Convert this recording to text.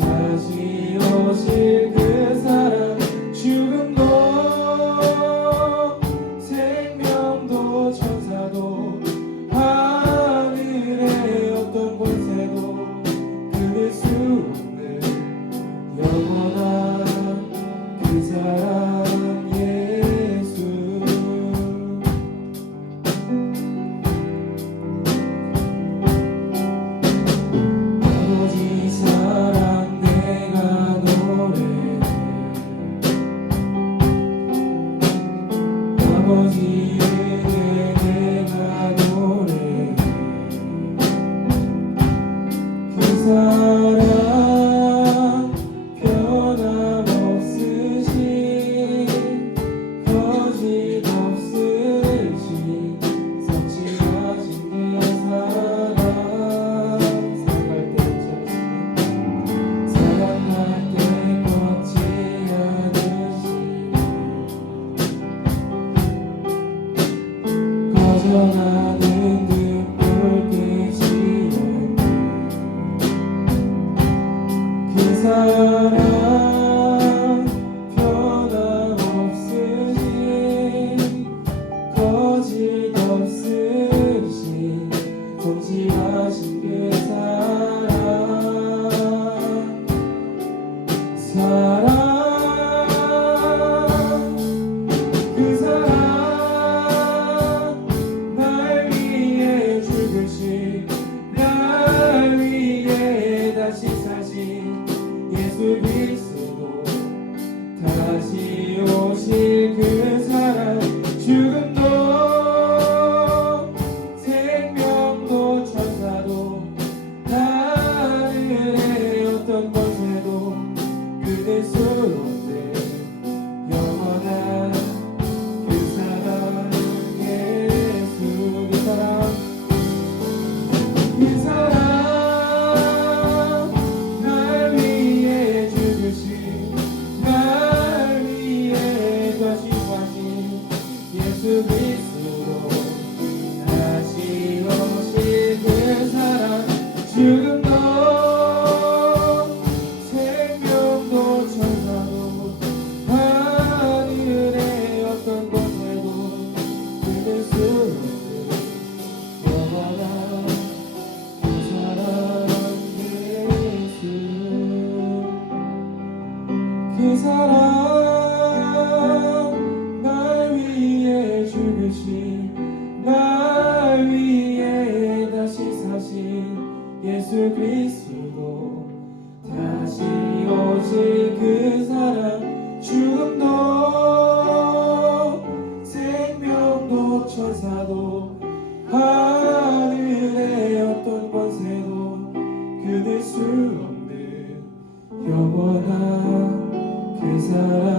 다시 오실 그 사랑 죽음도 생명도 천사도 하늘의 어떤 곳에도 그릴 수 없는 영원한 그 사랑. was you. see. You. Jesus.